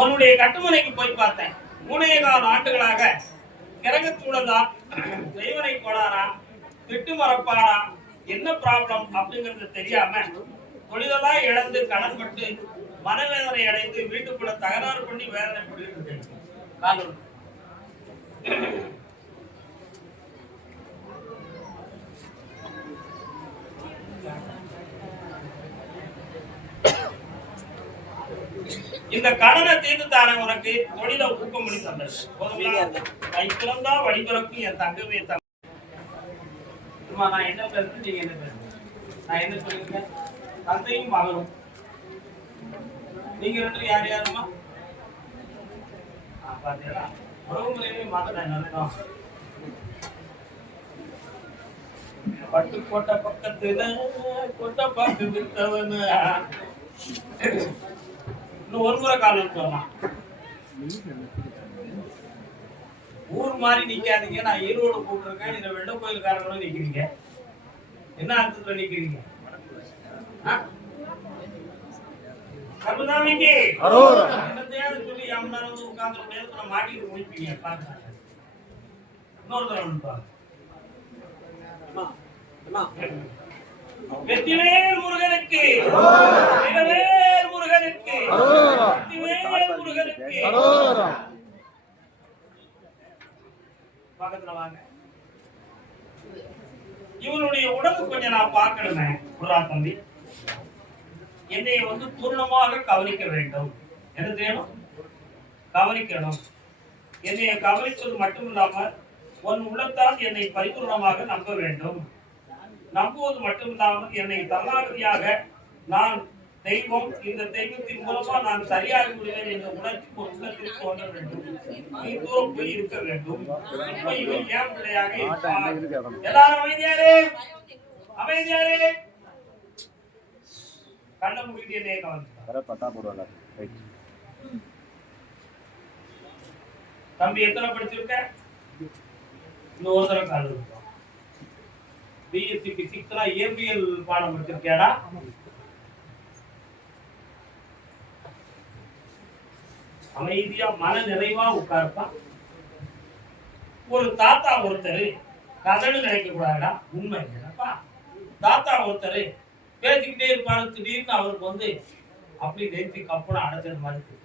உன்னுடைய கட்டுமனைக்கு போய் பார்த்தேன். 3.25 ஆண்டுகளாக கிரகச்சூழலா, தெய்வனை கோளாரா, திட்டு மரப்பாடா, என்ன ப்ராப்ளம் அப்படிங்கிறது தெரியாம தொழிலெல்லாம் இழந்து கடன்பட்டு மனவேதனை அடைந்து வீட்டுக்குள்ள தகராறு பண்ணி வேதனைப்பட்டு இருக்கேன். இந்த கடனை தீர்த்து தானே உனக்கு தொழில ஊக்கம் பண்ணி தந்தது. கை பிறந்தா வழிபிறக்கும் என் தங்கமே தங்க. நான் என்ன பேசுறேன், நீங்க என்ன பேசுறேன்? நான் என்ன சொல்லிருக்கேன்? தந்தையும் மகனும். நீங்க ரெண்டு யார் யாருமா? பாத்தீங்களா, உறவு முறையுமே மாத்திரம் நடக்கும். பட்டு கோட்டை பக்கத்துல கொட்டை பாக்கு வித்தவன இன்னும் ஒரு முறை காலம் சொல்லலாம். ஊர் மாதிரி நிக்காதீங்க. நான் ஈரோடு கூப்பிட்டுருக்கேன். இந்த வெள்ள கோயிலுக்காரங்களும் நிக்கிறீங்க. என்ன அர்த்தத்துல நிக்கிறீங்க? என்னத்தையாவது சொல்லி அம்மனால வந்து உட்கார்ந்து முடியாது மாட்டிட்டு முடிப்பீங்க. பாருங்க, இன்னொரு தடவை வெற்றிவேல் முருகனுக்கு, வீரவேல் முருகனுக்கு, வெற்றிவேல் முருகனுக்கு. பக்கத்துல வாங்க. இவனுடைய உடம்பு கொஞ்சம் நான் பார்க்கணுமே. புறா தம்பி, என்னை வந்து பூர்ணமாக கவனிக்க வேண்டும். என்ன செய்யணும்? கவனிக்கணும். என்னை கவனிப்பது மட்டும் இல்லாமல் உன் உள்ளத்தால் என்னை பரிபூர்ணமாக நம்ப வேண்டும். நம்புவது மட்டுமில்லாமல் என்னை தன்னாகதியாக நான் தெய்வம், இந்த தெய்வத்தின் மூலமா நான் சரியாக முடிவேன் என்ற உணர்ச்சி ஒரு உள்ளத்தில் தோன்ற வேண்டும். நீ தூரம் போய் இருக்க வேண்டும். இப்ப இவன் ஏன் பிள்ளையாக இருப்பான்? எல்லாரும் அமைதியாரே, அமைதியாரே. கண்ண முடிட்டு என்னைய கவனிச்சு. தம்பி எத்தனை படிச்சிருக்க? இன்னொரு தடவை கால் இருக்கும். பிஎஸ்சி பிசிக்ஸ்ல இயற்பியல் பாடம் படிச்சிருக்கியாடா? அமைதியா மன நிறைவா உட்கார்ப்பா. ஒரு தாத்தா ஒருத்தர் கதைன்னு நினைக்க கூடாதுடா, உண்மை இல்லப்பா. தாத்தா ஒருத்தர் பேசிக்கிட்டே இருப்பாரு. திடீர்னு அவருக்கு வந்து அப்படி நெருப்பி கப்புன்னு அடைச்சது மாதிரி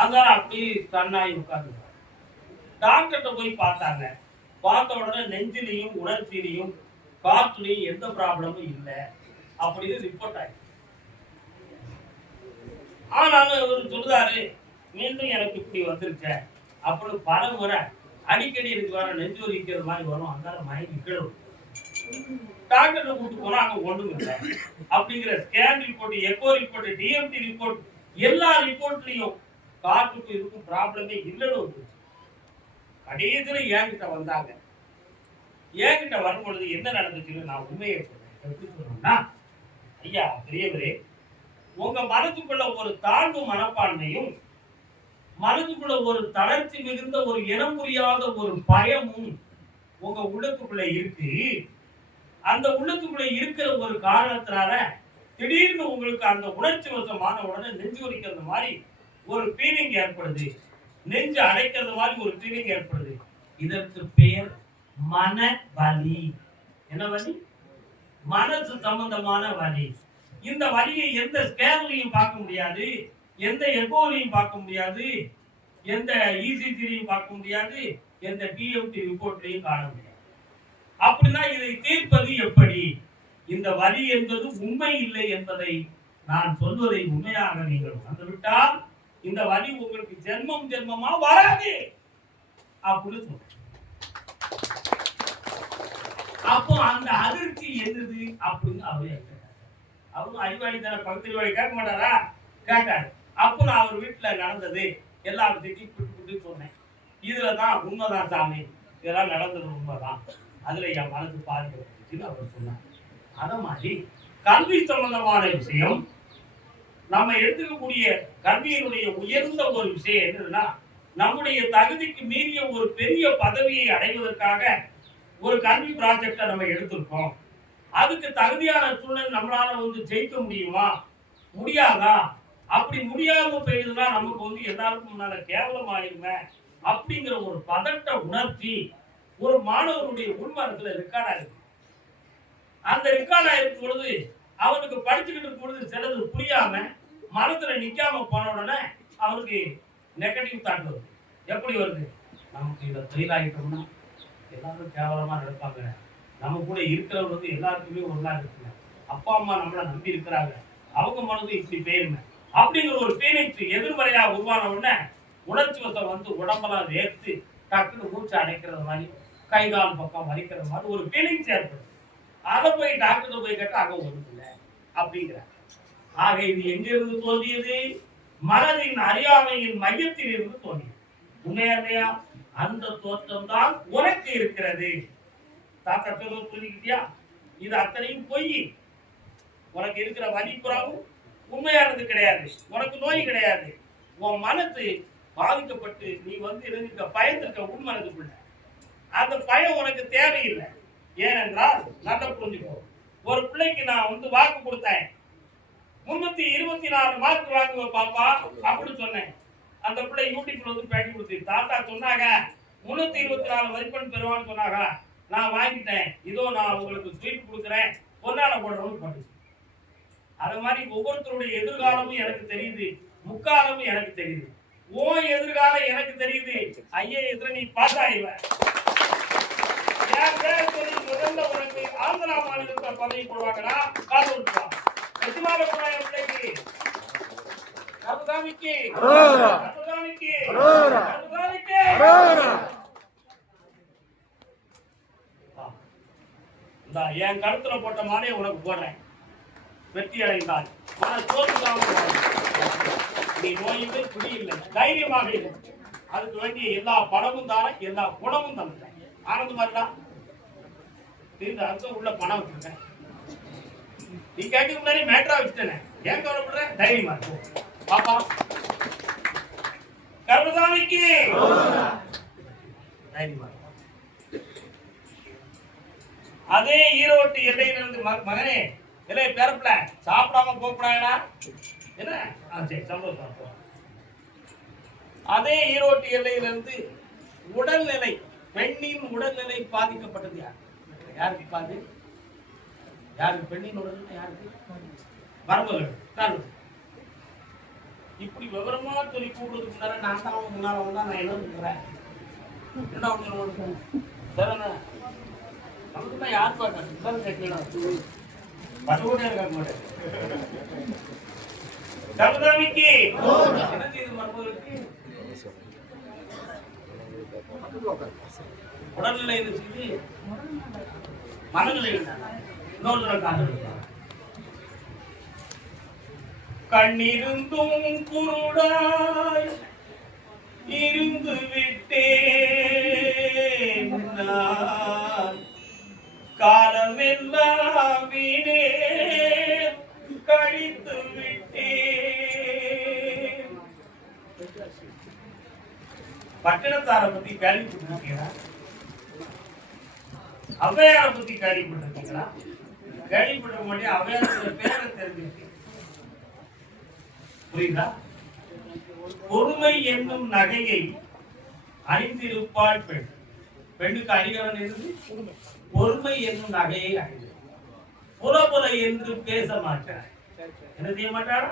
அந்தார அப்படி கண்ணாயி உட்கார்ந்து டாக்டர்கிட்ட போய் பார்த்தாங்க. பார்த்த உடனே நெஞ்சிலையும் உணர்ச்சியிலையும் காற்றுலையும் எந்த ப்ராப்ளமும் இல்லை அப்படின்னு ரிப்போர்ட் ஆயிடுச்சு. ஆனாலும் இவர் சொல்றாரு, மீண்டும் எனக்கு இப்படி வந்திருக்க அப்படின்னு பல முறை அடிக்கடி எனக்கு வர நெஞ்சு வலிக்கிறது மாதிரி வரும். அந்தால மயங்கி கிழவும் டாக்டர்கிட்ட கூப்பிட்டு போனா அங்க ஒண்ணும் இல்லை அப்படிங்கிற scan report, echo report, TMT report, எல்லா ரிப்போர்ட்லயும் காற்றுக்கு இருக்கும் ப்ராப்ளமே இல்லைன்னு. கடைசியில என்கிட்ட வந்தாங்க. என்கிட்ட வரும்பொழுது என்ன நடந்துச்சுன்னு நான் உண்மையை சொல்றேன். எப்படி சொல்றேன்னா, ஐயா பெரியவரே, உங்க மனதுக்குள்ள ஒரு தாழ்வு மனப்பான்மையும், மனதுக்குள்ள ஒரு தளர்ச்சி மிகுந்த ஒரு இனம் புரியாத ஒரு பயமும் உங்க உள்ளத்துக்குள்ள இருக்கு. அந்த உள்ளத்துக்குள்ள இருக்கிற ஒரு காரணத்தினால திடீர்னு உங்களுக்கு அந்த உணர்ச்சி வசமான உடனே நெஞ்சு வலிக்கிறது மாதிரி ஒரு ஃபீலிங் ஏற்படுது. நெஞ்சு அடைக்கிறது மாதிரி ஒரு ஃபீலிங் ஏற்படுது. இதற்கு பெயர் மன வலி. என்ன வலி? மனசு சம்பந்தமான வலி. இந்த வலியை எந்த ஸ்கேன்லையும் பார்க்க முடியாது, எந்த எக்கோலையும் பார்க்க முடியாது, எந்த இசிஜிலையும் பார்க்க முடியாது, எந்த டிஎம்டி ரிப்போர்ட்லையும் காண முடியாது. அப்படின்னா இதை தீர்ப்பது எப்படி? இந்த வலி என்பது உண்மை இல்லை என்பதை நான் சொல்வதை உண்மையாக நீங்கள் வந்துவிட்டால் இந்த வலி உங்களுக்கு ஜென்மம் ஜென்மமா வராது அப்படின்னு சொல்ற. அப்போ அந்த அதிர்ச்சி என்னது அப்படின்னு அவரே அவரும் அறிவாளித்தன பகுத்தறிவாளி கேட்க மாட்டாரா? கேட்டாரு. அப்போ நான் அவர் வீட்டுல நடந்தது எல்லாரும் திட்டி சொன்னேன். இதுலதான் உண்மைதான் சாமி, இதெல்லாம் நடந்தது உண்மைதான், அதுல என் மனது பாதிக்கப்பட்டுச்சுன்னு அவர் சொன்னார். அத மாதிரி கல்வி சம்பந்தமான விஷயம், நம்ம எடுத்துக்கக்கூடிய கல்வியினுடைய உயர்ந்த ஒரு விஷயம் என்னதுன்னா, நம்முடைய தகுதிக்கு மீறிய ஒரு பெரிய பதவியை அடைவதற்காக ஒரு கல்வி ப்ராஜெக்டை நம்ம எடுத்திருக்கோம். அதுக்கு தகுதியான சூழல் நம்மளால வந்து ஜெயிக்க முடியுமா முடியாதா அப்படி முடியாம போயிடுதுன்னா நமக்கு வந்து எல்லாருக்கும் முன்னால கேவலம் ஆயிருமே அப்படிங்கிற ஒரு பதட்ட உணர்ச்சி ஒரு மாணவனுடைய உள்மனத்துல ரெக்கார்டா இருக்கு. அந்த ரெக்கார்டா இருக்கும் பொழுது அவனுக்கு படிச்சுக்கிட்டு இருக்கும் பொழுது சிலது புரியாம மனத்துல நிக்காம போன உடனே அவனுக்கு நெகட்டிவ் தாட் வருது. எப்படி வருது? நமக்கு இதை ஃபெயில் ஆகிட்டோம்னா எல்லாரும் கேவலமா நடப்பாங்க, நம்ம கூட இருக்கிறவங்க வந்து எல்லாருக்குமே ஒன்றா இருக்குங்க, அப்பா அம்மா நம்மளை நம்பி இருக்கிறாங்க, அவங்க மனது இப்படி போயிருங்க அப்படிங்கிற ஒரு ஃபீலிங்ஸ் எதிர்மறையா உருவான உடனே உணர்ச்சி வசம் வந்து உடம்பெல்லாம் வேர்த்து டக்குன்னு மூச்சு அடைக்கிறது மாதிரி கை கால் பக்கம் வலிக்கிற மாதிரி ஒரு ஃபீலிங்ஸ் ஏற்படும். அதை போய் டாக்டர் போய் கேட்டா அங்க ஒன்றும் இல்லை அப்படிங்கிறார். ஆக இது எங்கிருந்து தோன்றியது? மனதின் அறியாமையின் மையத்தில் இருந்து தோன்றியது. உண்மையா? அந்த தோற்றம் தான் உனக்கு இருக்கிறது. தாத்தா சொல்ல புரிஞ்சுக்கிட்டியா? இது அத்தனையும் பொய். உனக்கு இருக்கிற வலிப்புறாவும் உண்மையானது கிடையாது. உனக்கு நோய் கிடையாது. உன் மனசு பாதிக்கப்பட்டு நீ வந்து இருக்க பயந்துருக்க உன் மனதுக்குள்ள. அந்த பயம் உனக்கு தேவையில்லை. ஏனென்றால் நல்ல புரிஞ்சுக்கோ, ஒரு பிள்ளைக்கு நான் வந்து வாக்கு கொடுத்தேன், 324 மார்க் வாங்குவ பாப்பா அப்படின்னு சொன்னேன். அந்த பிள்ளை யூடியூப்ல வந்து பேட்டி கொடுத்து தாத்தா சொன்னாங்க 324 மதிப்பெண் பெறுவான்னு சொன்னாங்க. நான் வாங்கிட்டேன், இதோ நான் உங்களுக்கு ஸ்வீட் கொடுக்குறேன், பொன்னாட போடுறோம்னு பண்ணுச்சு. அது மாதிரி ஒவ்வொருத்தருடைய எதிர்காலமும் எனக்கு தெரியுது, முக்காலமும் எனக்கு தெரியுது. ஓ எதிர்காலம் எனக்கு தெரியுது. ஐயா எதிர நீ பாஸ் ஆயிடுவ. முதல்ல உனக்கு ஆந்திரா மாநிலத்தில் பதவி போடுவாங்கன்னா காசு விட்டுருவான். வெற்றிமால போடுவாங்க பிள்ளைக்கு. கருதாமிக்கு என் கருத்துல போட்ட மாலையை உனக்கு போடுறேன். வெற்றி அடைந்தால் மன சோர்வு, நீ நோயில்லை பிடி இல்லை, தைரியமாக இல்லை. அதுக்கு வேண்டிய எல்லா பணமும் தானே, எல்லா குணமும் தந்துட்டேன். ஆனந்த மாதிரிதான் இந்த அர்த்தம் உள்ள பணம் வச்சிருக்கேன். நீ கேட்க முன்னாடி மேட்ரா வச்சுட்டேனே, ஏன் கவலைப்படுற? தைரியமா இருக்கும் பாப்பா. கருமசாமிக்கு தைரியமா. அதே ஈரோட்டு எல்லையிலிருந்து மகனே இல்லை பேரப்பில சாப்பிடாம போகக்கூடாதுடா என்ன? சரி சந்தோஷம். அதே ஈரோட்டு எல்லையிலிருந்து உடல்நிலை, பெண்ணின் உடல்நிலை பாதிக்கப்பட்டது யார்? யாருக்கு பாது? யாருக்கு பெண்ணின் உடல்நிலை? யாருக்கு? மருமகள். இப்படி விவரமா சொல்லி கூப்பிடுறதுக்கு முன்னால நான் தான் முன்னால வந்தா நான் என்ன சொல்றேன்? என்ன ஒண்ணு சரிண்ணா நமக்கு தான் யார் பார்க்க கேட்கணும் பட்டுக்கூட இருக்க மாட்டேன். கருதாமிக்கு என்ன செய்து மருமகளுக்கு உடல்நிலை செய்து மனநிலை இன்னொரு கண்ணிருந்தும் குருடாய் இருந்து விட்டேன், காலமெல்லாம் வீணே கழித்து விட்டேன். பட்டணத்தார பத்தி கேள்விப்பட்டிருக்கீங்களா? அவ்வையார பத்தி கேள்விப்பட்டிருக்கீங்களா? கேள்விப்பட்ட மாட்டே அவ்வையாரோட பேரை தெரிஞ்சிருக்கு. புரியுதா? பொறுமை என்னும் நகையை அணிந்திருப்பாள் பெண். பெண்ணுக்கு அணிகலன் இருந்து பொறுமை என்னும் நகையை அணிந்து புல என்று பேச மாட்டார். என்ன செய்ய மாட்டாரா?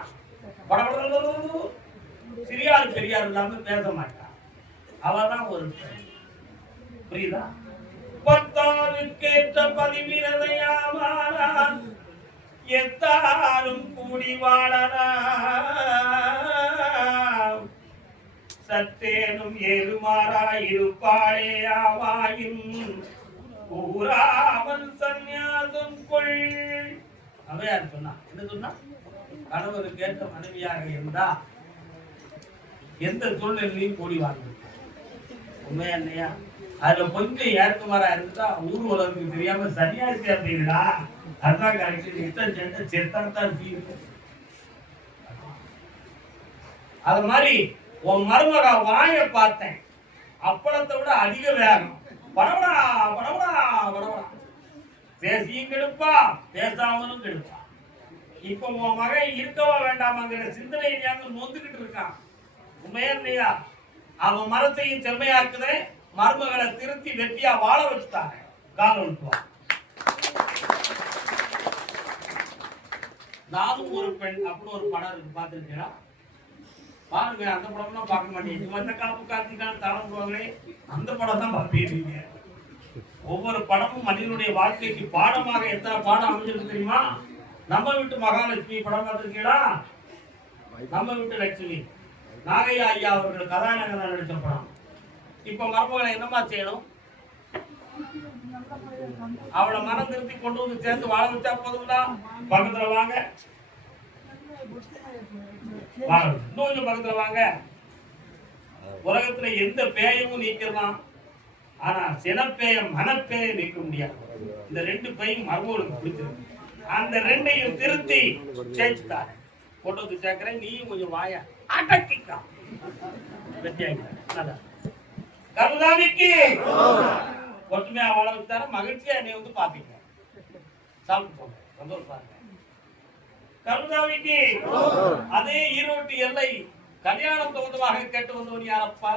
சிறியார் பெரியார் இல்லாம பேச மாட்டார். அவதான் ஒரு பெண். புரியுதா? பத்தாருக்கேற்ற பதிவிரதையாமானான் எத்தாரும் கூடி வாழலாம், சற்றேனும் ஏறுமாறாயிருப்பாளே ஆவாயின் ஊராமல் சந்நியாசம் கொள். அவையார் சொன்னா என்ன சொன்னா? கணவருக்கு ஏற்ற மனைவியாக இருந்தா எந்த சூழ்நிலையும் கூடி வாழ்ந்து. உண்மையா இல்லையா? அதுல கொஞ்சம் ஏற்குமாறா இருந்தா ஊர் உலகத்துக்கு தெரியாம சன்னியாசி அப்படின்னா அதான் கரெக்ட். செத்தான் அது மாதிரி உன் மருமக வாய பார்த்தேன், அப்பளத்தை விட அதிக வேகம். படவடா படவடா படவடா பேசியும் கெடுப்பா, பேசாமலும் கெடுப்பா. இப்ப உன் மகன் இருக்கவா வேண்டாமாங்கிற சிந்தனை நொந்துகிட்டு இருக்கான். உண்மையா இல்லையா? அவன் மரத்தையும் செம்மையாக்குதே, மருமகளை திருத்தி வெட்டியா வாழ வச்சுட்டாங்க. காலம் விட்டுவான். நானும் ஒரு பெண் அப்படின்னு ஒரு படம் இருக்கு, பார்த்துருக்கீங்களா? பாருங்க, அந்த படம்லாம் பார்க்க மாட்டேங்க. மற்ற காப்பு கார்த்திகான்னு தாழ்வாங்களே, அந்த படம் தான் பார்ப்பீங்க. ஒவ்வொரு படமும் மனிதனுடைய வாழ்க்கைக்கு பாடமாக எத்தனை பாடம் அமைஞ்சிருக்கு தெரியுமா? நம்ம வீட்டு மகாலட்சுமி படம் பார்த்துருக்கீங்களா? நம்ம வீட்டு லட்சுமி நாகையா ஐயா அவர்கள் கதாநாயகன் நடிச்ச படம். இப்ப மருமகளை என்னமா செய்யணும்? அவளை மனம் திருத்தி கொண்டு வந்து சேர்ந்து வாழ வச்சா போதுங்களா? பக்கத்துல வாங்க, இன்னும் கொஞ்சம் பக்கத்துல வாங்க. உலகத்துல எந்த பேயமும் நீக்கலாம், ஆனா சினப்பேயம் மனப்பேயம் நீக்க முடியாது. இந்த ரெண்டு பேயும் மருமகளுக்கு பிடிச்சிருக்கு. அந்த ரெண்டையும் திருத்தி சேர்த்துட்டாரு. கொண்டு வந்து சேர்க்கிறேன், நீயும் கொஞ்சம் வாயா அடக்கிக்கா. கருதாமிக்கு ஒற்றுமையா வாழ வச்சார, மகிழ்ச்சியா என்னை வந்து பாப்பீங்க. சாப்பிட்டு போங்க, சந்தோஷம். கருதாமிக்கு அதே ஈரோட்டு எல்லை கல்யாணம் தோதுவாக கேட்டு வந்தவன் யாரப்பா?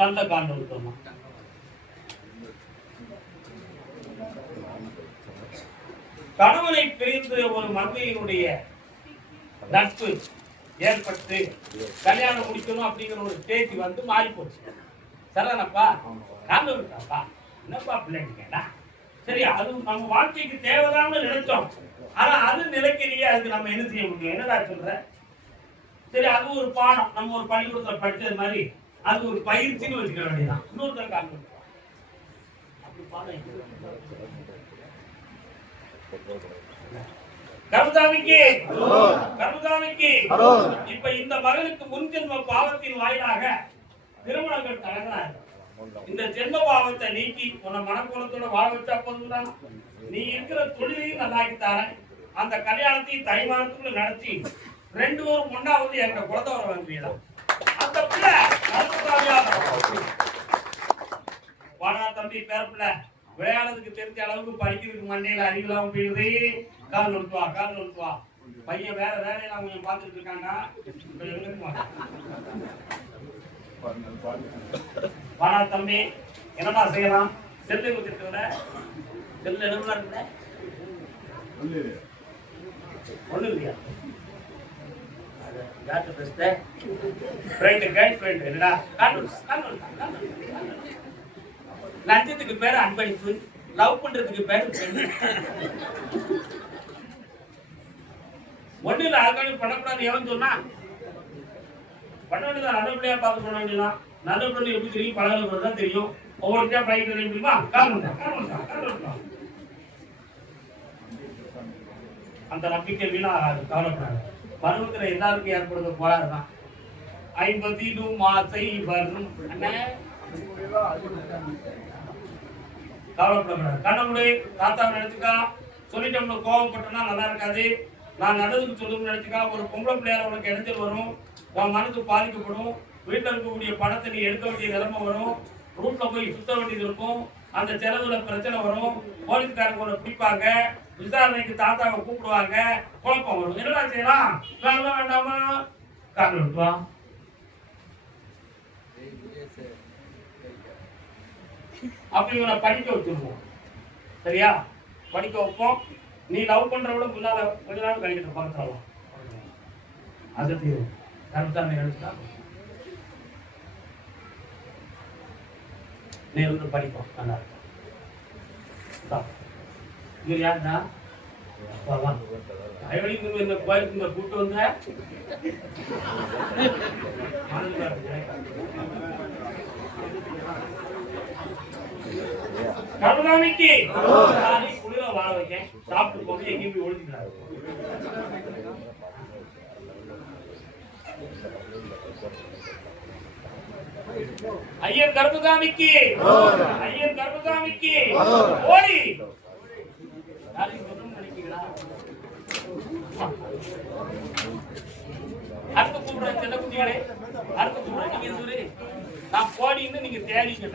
நல்ல காண்டம். கணவனை பிரிந்து ஒரு மங்கையினுடைய நட்பு ஏற்பட்டு கல்யாணம் முடிக்கணும் அப்படிங்கிற ஒரு ஸ்டேஜ் வந்து மாறி போச்சு. சரிதானப்பா? காண்டம் இருக்காப்பா, என்னப்பா பிள்ளைங்க கேட்டா சரி, அது நம்ம வாழ்க்கைக்கு தேவைதான்னு நினைச்சோம். ஆனா அது நிலைக்கலையே. அதுக்கு நம்ம என்ன செய்ய முடியும்? என்னடா சொல்ற? சரி, அது ஒரு பாடம். நம்ம ஒரு பள்ளிக்கூடத்துல படிச்சது மாதிரி அது ஒரு பயிற்சின்னு வச்சுக்க வேண்டியதான். இன்னொருத்தர் காரணம் கருதாமிக்கு இப்ப இந்த மகனுக்கு முன்ஜென்ம பாவத்தின் வாயிலாக திருமணங்கள் தடங்களாக. இந்த ஜென்ம பாவத்தை நீக்கி உன்னை மனக்குலத்தோட வாழ வச்சா போதும்தான். நீ இருக்கிற தொழிலையும் நல்லாக்கி தரேன். அந்த கல்யாணத்தையும் தைமானத்துக்குள்ள நடத்தி 2 பேரும் முன்னா வந்து எங்க குலத்தை வர வேண்டியதான். அந்த பிள்ளை வாடா தம்பி பேரப்பிள்ள, விளையாடுறதுக்கு தெரிஞ்ச அளவுக்கு படிக்கிறதுக்கு மண்டையில அறிவில்லாம போயிடுது. கால் நொழுத்துவா. பையன் வேற வேலையெல்லாம் கொஞ்சம் பார்த்துட்டு இருக்காங்க. வாடா தம்பி, என்னடா செய்யலாம்? செல்லு வச்சிருக்கிற செல்லு என்ன இருக்குல்ல, ஒண்ணு இல்லையா? லஞ்சத்துக்கு பேரு அன்பளிப்பு, லவ் பண்றதுக்கு பேரு ஒண்ணு இல்ல. அதுக்காக பண்ணக்கூடாது எவன் சொன்னா? பண்ண வேண்டியதான். நல்ல பிள்ளையா பார்த்து பண்ண வேண்டியதான். நல்ல பிள்ளை எப்படி தெரியும்? பழகிறது தான் தெரியும். ஒவ்வொருத்தையா பழகி தெரிய முடியுமா? அந்த நம்பிக்கை வீணா கவலைப்படாது. பருவத்துல எல்லாருக்கும் ஏற்படுறது போராடுதான். 50 மாசை வரும் கவலைப்படக்கூடாது. கண்ணமுடி தாத்தாவை நினைச்சுக்கா. சொல்லிட்டோம்னு கோவப்பட்டோம்னா நல்லா இருக்காது. நான் நல்லதுக்கு சொல்லணும்னு நினைச்சுக்கா. ஒரு பொம்பளை பிள்ளையார உனக்கு இடைஞ்சல் வரும். உன் மனசு பாதிக்கப்படும். வீட்டில் இருக்கக்கூடிய பணத்தை நீ எடுக்க வேண்டிய நிலைமை வரும். ரூட்ல போய் சுத்த வேண்டியது இருக்கும். அந்த செலவுல பிரச்சனை வரும். போலீஸ்காரங்க உன்னை பிடிப்பாங்க. விசாரணைக்கு தாத்தாவை கூப்பிடுவாங்க. குழப்பம் வரும். என்னடா செய்யலாம்? வேண்டாம் வேண்டாமா? காரணம் எடுப்பா. அப்ப இவனை படிக்க வச்சிருவோம். சரியா? படிக்க வைப்போம். நீ லவ் பண்றவள முன்னால கொஞ்ச நாள் கழிக்கிட்டு பார்த்துடலாம். அது தீரும். கருத்தாமை நினைச்சா நீ வந்து படிப்போம். நல்லா இருக்கும். இது யாருன்னா இந்த கோயிலுக்கு இந்த கூட்டு வந்த கருணாநிதிக்கு குளிர வாழ வைக்கேன். சாப்பிட்டு போது எங்கேயும் போய் ஒழிச்சுக்கிறாரு. ஐயன் கருணாநிதிக்கு ஓடி அடுத்த கூப்பிடுற செல்ல குட்டிகளே, அடுத்த கூப்பிடுற நீங்க சொல்லி நான் போடின்னு நீங்க தேடிங்க.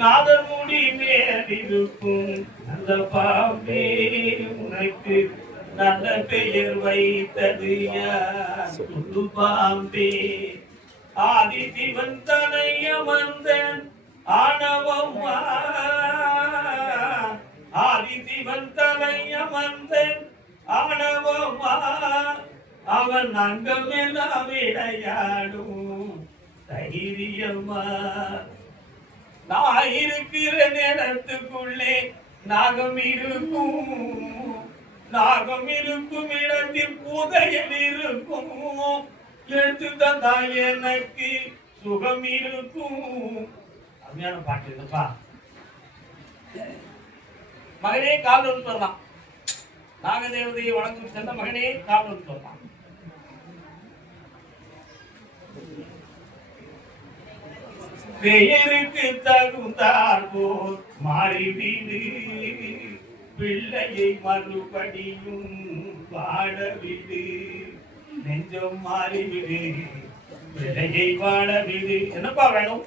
நாதர் முடி மேல் இருக்கும் அந்த பாம்பே உனக்கு நல்ல பெயர் வைத்தது யார் புது பாம்பே ஆதி சிவன் தனை அமர்ந்த ஆணவமா ஆதி சிவன் தனை அமர்ந்த ஆணவமா அவன் அங்கமெல்லாம் விளையாடும் தைரியமா நான் இருக்கிற நேரத்துக்குள்ளே நாகம் இருக்கும் நாகம் இருக்கும் இடத்தில் புதையல் இருக்கும் எடுத்து தந்தா எனக்கு சுகம் இருக்கும் அருமையான பாட்டு இருக்குப்பா மகனே கால் வந்து வரலாம் நாகதேவதையை வணங்கும் சென்ற மகனே கால் வந்து வரலாம் பெயருக்கு தகுந்தார் போல் மாறிவிடு பிள்ளையை மறுபடியும் வாழவிடு நெஞ்சம் மாறிவிடு பிள்ளையை வாழவிடு என்னப்பா வேணும்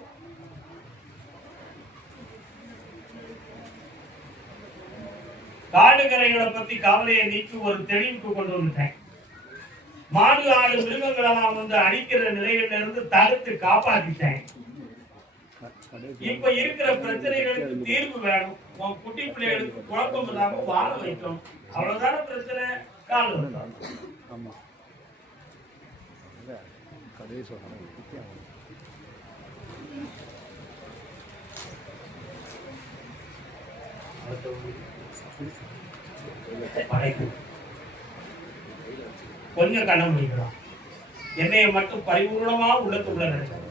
காடுகரைகளை பத்தி கவலையை நீக்கி ஒரு தெளிவுக்கு கொண்டு வந்துட்டேன் மாடு ஆடு மிருகங்களெல்லாம் வந்து அடிக்கிற நிலையில இருந்து தடுத்து காப்பாத்திட்டேன் இப்ப இருக்கிற பிரச்சனைகளுக்கு தீர்வு வேணும் உன் குட்டி பிள்ளைகளுக்கு குழப்பம் இல்லாம வாழ வைக்கணும் அவ்வளவுதான பிரச்சனை கால் கொஞ்சம் கண்ண முடிக்கலாம் என்னைய மட்டும் பரிபூர்ணமா உள்ளத்துக்குள்ள நினைச்சேன்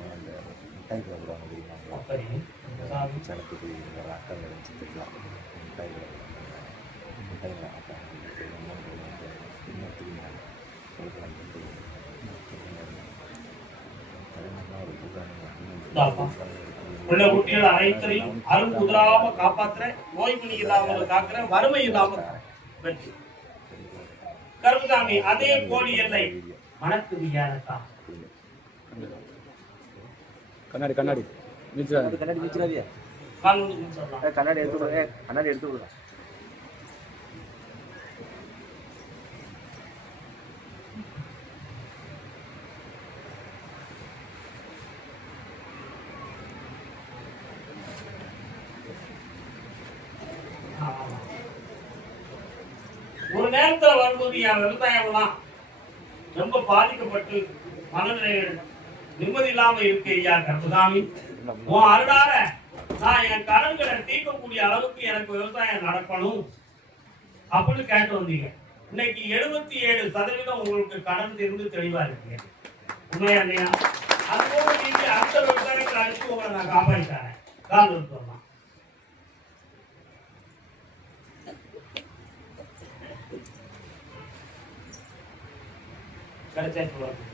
உள்ள குட்டிகள் அனைத்தையும் அருள் உதராம காப்பாத்துற நோய்மணி இல்லாம காக்குற வறுமை இல்லாம வெற்றி கருப்புசாமி அதே கோடி எல்லை மனத்து வியானத்தா கண்ணாடி கண்ணாடி கண்ணாடி மிச்சிராதியா கண்ணாடி எடுத்து விடுங்க கண்ணாடி எடுத்து விடுங்க ஒரு நேரத்துல வரும்போது என் விவசாயம்லாம் ரொம்ப பாதிக்கப்பட்டு மனநிலைகள் நிம்மதி இல்லாம இருக்கு ஐயா கருப்புசாமி உன் அருளால நான் என் கடன்களை தீர்க்கக்கூடிய அளவுக்கு எனக்கு விவசாயம் நடக்கணும் அப்படின்னு கேட்டு வந்தீங்க இன்னைக்கு 77% உங்களுக்கு கடன் இருந்து தெளிவா இருக்கீங்க உண்மையா இல்லையா அதுபோல நீங்க அடுத்த விவசாயத்தை அடிச்சு உங்களை நான் காப்பாற்றிட்டேன் கால் சொல்லலாம் கிடைச்சா சொல்லுவாங்க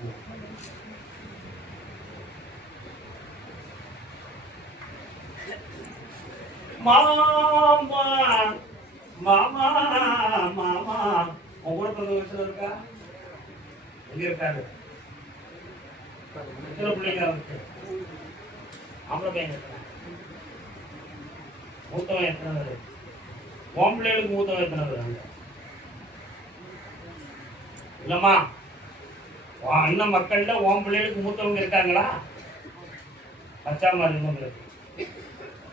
மாமா மாமா மாமா உங்க கூட வயசுல இருக்கா எங்க இருக்காரு எத்தனை பிள்ளைங்க இருக்கு ஆம்பளை பையன் எத்தனை மூத்தவன் எத்தனை பேரு உன் பிள்ளைகளுக்கு மூத்தவன் எத்தனை பேரு இல்லம்மா அண்ணன் மக்கள்ல உன் பிள்ளைகளுக்கு மூத்தவங்க இருக்காங்களா பச்சா மாதிரி இருந்தவங்களுக்கு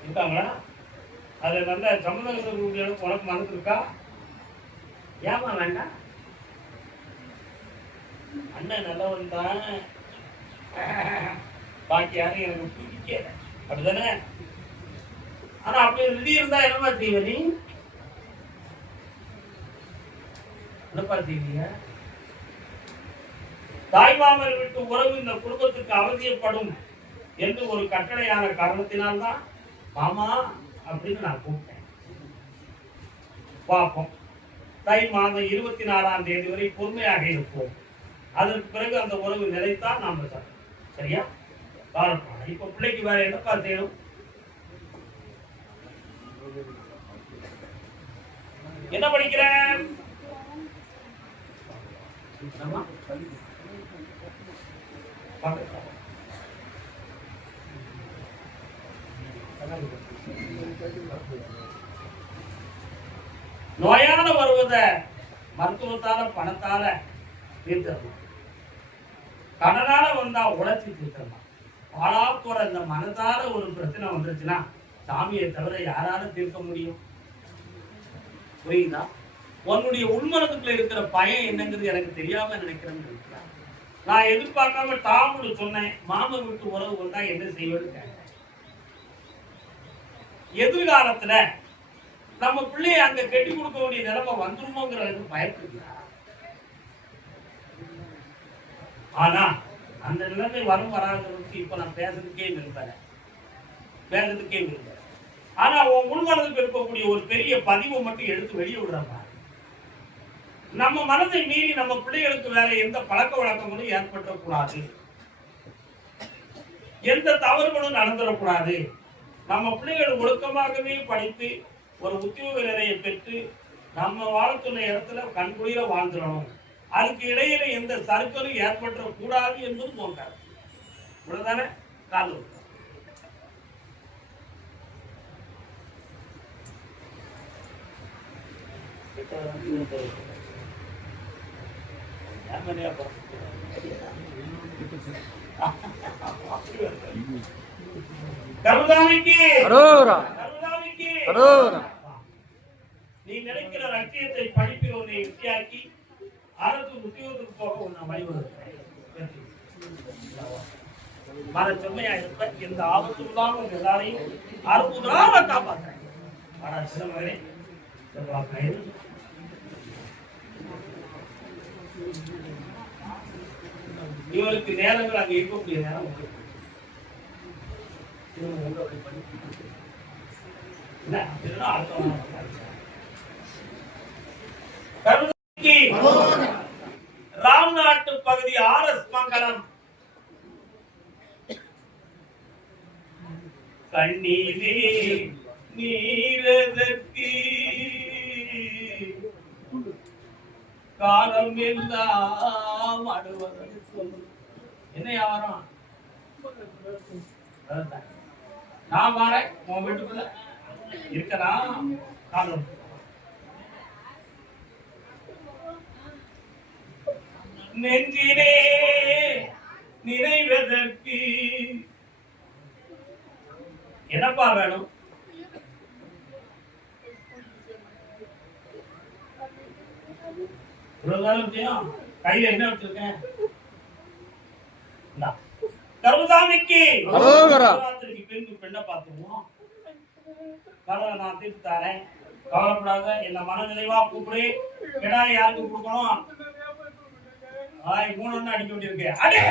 இருக்காங்களா அது நல்ல சம்மந்தம் உனக்கு மனசு இருக்கா ஏமா வேண்டாம் அண்ணன் நல்லவன் தான் பாக்கி யாரும் எனக்கு பிடிக்கல அப்படிதானே ஆனா அப்படி விதி இருந்தா என்னமா செய்வ நீ என்னப்பா செய்வீங்க தாய்மாமன் விட்டு உறவு இந்த குடும்பத்துக்கு அவசியப்படும் என்று ஒரு கட்டளையான காரணத்தினால்தான் மாமா அப்படின்னு நான் கூப்பிட்டேன் பார்ப்போம் தை மாதம் 24ஆம் தேதி வரை பொறுமையாக இருப்போம் அதற்கு பிறகு அந்த உறவு நிலைத்தான் நாம் சரியா பார்ப்போம் இப்ப பிள்ளைக்கு வேற என்னப்பா செய்யணும் என்ன படிக்கிறேன் நோயான வருவத மருத்துவத்தால பணத்தால தீர்த்தரலாம், கடனால வந்தா உழைச்சி தீர்த்தரலாம். பாழா போற இந்த மனதால ஒரு பிரச்சனை வந்துருச்சுன்னா சாமியை தவிர யாரால தீர்க்க முடியும்? புரியுதா? உன்னுடைய உள்மனதுக்குள்ள இருக்கிற பயம் என்னங்கிறது எனக்கு தெரியாம நினைக்கிறேன்னு நான் எதிர்பார்க்காம டாமுடு சொன்னேன். மாமன் விட்டு உறவு வந்தா என்ன செய்வேன்னு கேட்டேன். எதிர்காலத்துல நம்ம பிள்ளைய அங்க கட்டி கொடுக்க வேண்டிய நிலைமை வந்துருமோங்கிறது பயப்படுது. ஆனா அந்த நிலைமை வரும் வராங்கிறதுக்கு இப்ப நான் பேசுறதுக்கே விரும்புறேன். ஆனா உன் உள்மனதுக்கு இருக்கக்கூடிய ஒரு பெரிய பதிவை மட்டும் எடுத்து வெளியே விடுறாங்க. நம்ம மனதை மீறி நம்ம பிள்ளைகளுக்கு வேற எந்த பழக்க வழக்கங்களும் ஏற்பட்டக்கூடாது, எந்த தவறுகளும் நடந்துடக்கூடாது. நம்ம பிள்ளைகள் ஒழுக்கமாகவே படித்து ஒரு உத்தியோக நிலையை பெற்று நம்ம வாழத்துள்ள இடத்துல கண்குளிர வாழ்ந்துடணும். அதுக்கு இடையில எந்த சர்க்கலும் ஏற்பட்டக்கூடாது என்பது போன்றார். இவ்வளவுதானே கால் நீ நினைக்கிற லட்சியத்தை படிப்பில் உன்னை வெற்றியாக்கி அரசு உத்தியோகத்துக்கு போக உன்னை வழிவகுக்கிறேன். மன செம்மையா இருப்ப எந்த ஆபத்து இல்லாமல் எல்லாரையும் அற்புதமாக காப்பாற்றேன். ஆனா சில மகனே இவருக்கு நேரங்கள் அங்க இருக்கக்கூடிய நேரம் ராம்நாட்டு பகுதி RS மங்கலம் கண்ணீரே நீரதற்கு காலம் எல்லாம் அடுவதற்கு என்ன வியாபாரம்? நான் வரேன் உன் வீட்டுக்குள்ள இருக்கலாம். காலம் நெஞ்சினே நினைவதற்கு என்னப்பா வேணும்? கையில என்ன வச்சிருக்கேன்? கருதாமிக்கு பெண்ணை பார்த்துருவோம். கடவுளை நான் தீர்த்து தரேன், கவலைப்படாத. என்ன மன நிறைவா கூப்பிடு. கிடா யாருக்கு கொடுக்கணும்? 3 அடிக்க வேண்டியிருக்கு. அடே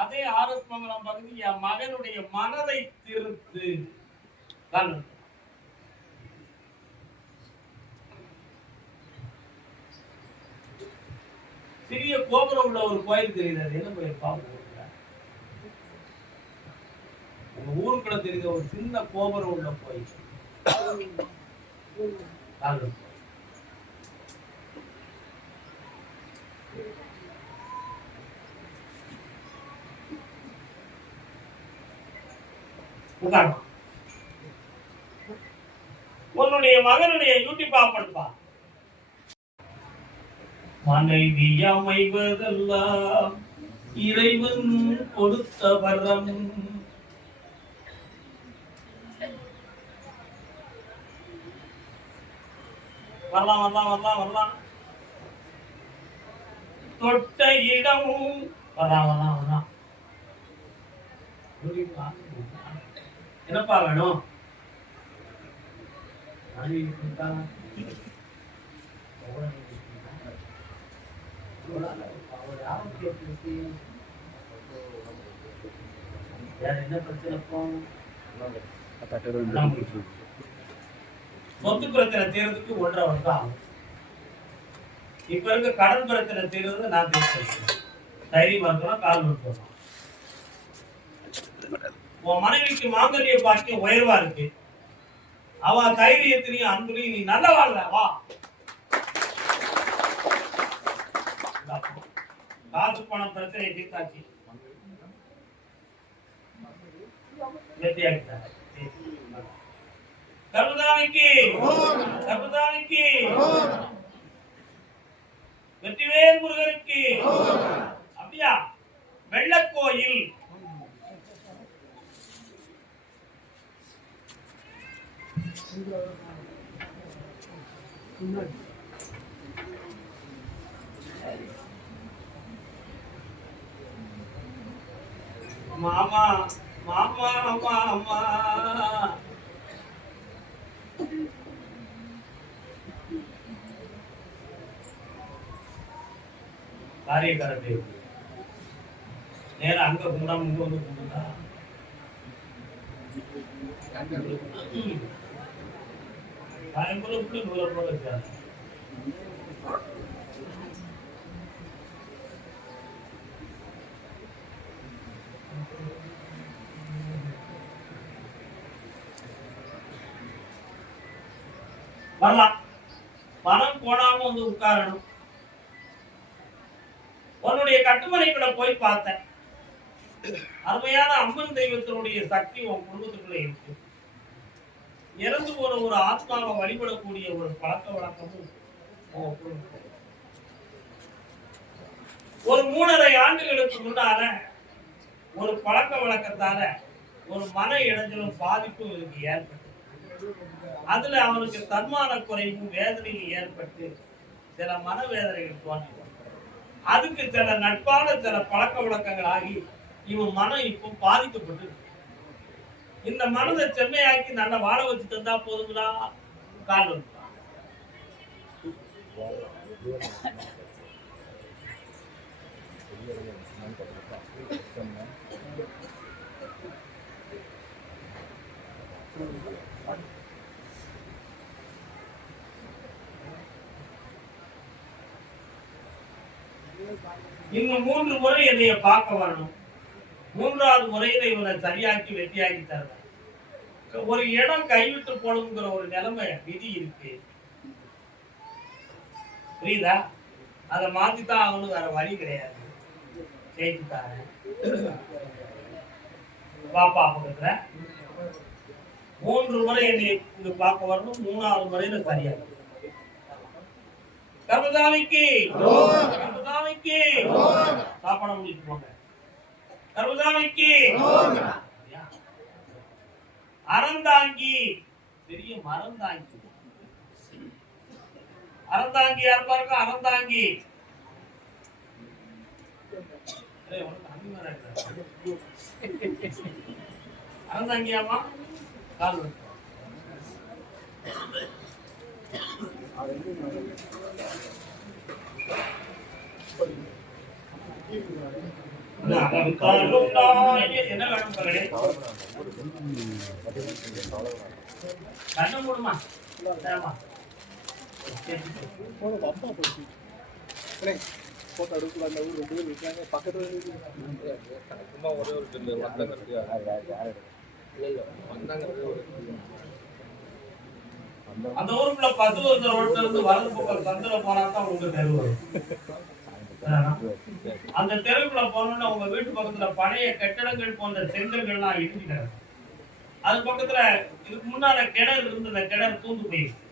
அதே RS மங்கலம் பகுதி என் மகனுடைய மனதை திருத்து. சிறிய கோபுரம் உள்ள ஒரு கோயில் தெரியுது. அது என்ன கோயில்? பாப்போம். உங்க ஊருக்குள்ள தெரியுத ஒரு சின்ன கோபுரம் உள்ள கோயில். உன்னுடைய மகனுடைய யூடியூப் ஆப்பா. மனைவி அமைவதெல்லாம் இறைவன் கொடுத்த வரம். வரலாம். தொட்ட இடமும் வரலாம். என்னப்பா வேணும்? என்ன பிரச்சனை? சொத்து பிரச்சனை தீர்றதுக்கு 1.5 வருஷம் ஆகும். இப்ப இருக்க கடன் பிரச்சனை தீர்றது நான் பேசுறேன். தைரியமா இருக்கலாம், கால் விட்டுறோம். உன் மனைவிக்கு மாங்கல்ய பாக்கியம் உயர்வா இருக்கு. அவ தைரியத்திலையும் அன்புலையும் நீ நல்ல வாழ. வா காசு பணம் பிரச்சனை தீர்த்தாச்சு, வெற்றியாகிட்டார். கருதாமிக்கு கருதாமிக்கு வெற்றிவேல் முருகனுக்கு. அப்படியா? வெள்ளக்கோயில் மாமா மாமா மாமா காரியக்காரத்தை நேரம் அங்க கும்பிடாம இங்க வந்து கும்பிட்டா பயன்படுத்தி நூலை போல இருக்காது. வரலாம், பணம் போடாம வந்து உட்காரணும். உன்னுடைய கட்டுமனைக்குள்ள போய் பார்த்தேன். அருமையான அம்மன் தெய்வத்தினுடைய சக்தி உன் குடும்பத்துக்குள்ள இருக்கு. இறந்து போன ஒரு ஆத்மாவை வழிபடக்கூடிய ஒரு பழக்க வழக்கமும் ஒரு 3.5 ஆண்டுகளுக்கு முன்னால ஒரு பழக்க வழக்கத்தால ஒரு மன இடைஞ்சலும் பாதிப்பும் இருக்கு ஏற்பட்டு, அதுல அவனுக்கு தன்மான குறைவும் வேதனையும் ஏற்பட்டு சில மனவேதனைகள் தோன்றி, அதுக்கு சில நட்பான சில பழக்க வழக்கங்கள் ஆகி இவன் மனம் இப்போ பாதிக்கப்பட்டு, இந்த மனதை செம்மையாக்கி நல்ல வாழ வச்சு தந்தா போதுங்களா? காரணம் இன்னும் 3 முறை என்னைய பார்க்க வரணும். 3வது முறையில இவனை சரியாக்கி வெற்றியாக்கி தருவேன். ஒரு இடம் கைவிட்டு போகணுங்கிற ஒரு நிலைமை விதி இருக்கு, புரியுதா? அதை மாத்தித்தான் அவனுக்கு வேற வழி கிடையாது. ஜெயிச்சுட்டாரு பாப்பா பக்கத்துல 3 முறை என்னை இங்க பார்க்க வரணும். 3வது முறையில சரியாக கருதாமிக்கு கருதாமிக்கு சாப்பாடு முடிச்சு போங்க. கருதாமிக்கு அறந்தாங்கி, பெரிய மரந்தாங்கி. அறந்தாங்கி யார் பாருங்க? அறந்தாங்கி அறந்தாங்கியாமா கால் என்ன வேணும் பகலே? கண்ணு மூடுமா? போட்டோ எடுக்கலாம். அந்த ஊர் 2 பேர் இருக்காங்க பக்கத்துல. சும்மா ஒரே ஒரு அந்த ஊருக்குள்ள 10 வருஷம் ரோட்ல இருந்து வலது பக்கம் சந்திர போனா தான் உங்களுக்கு தெரு வரும். அந்த தெருவுக்குள்ள போனோம்னா உங்க வீட்டு பக்கத்துல பழைய கட்டடங்கள் போன்ற செங்கல்கள்லாம் இடிஞ்சிட்டாங்க. அது பக்கத்துல இதுக்கு முன்னால கிணறு இருந்து அந்த கிணறு தூந்து போயிருக்கு.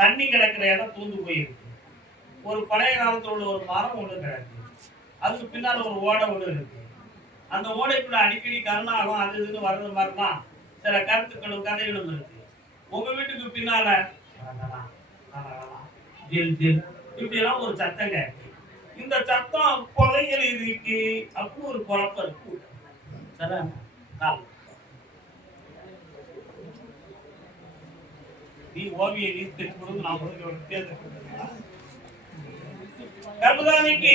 தண்ணி கிடக்கிற இடம் தூந்து போயிருக்கு. ஒரு பழைய காலத்துல உள்ள ஒரு மரம் ஒண்ணு கிடக்கு. அதுக்கு பின்னால ஒரு ஓடை ஒண்ணு இருக்கு. அந்த ஓடைக்குள்ள அடிக்கடி கருணாகம் அது இதுன்னு வர்றது மாதிரிலாம் சில கருத்துக்களும் கதைகளும் இருக்கு. உங்க வீட்டுக்கு பின்னால இப்படி எல்லாம் ஒரு சத்தம் கேட்கு. இந்த சத்தம் கொலைகள் இருக்கு. அப்போ ஒரு குழப்பம் இருக்கு. நீ ஓவிய நீத்து கொடுத்து நான் வித்தியாசம் கருதாமிக்கு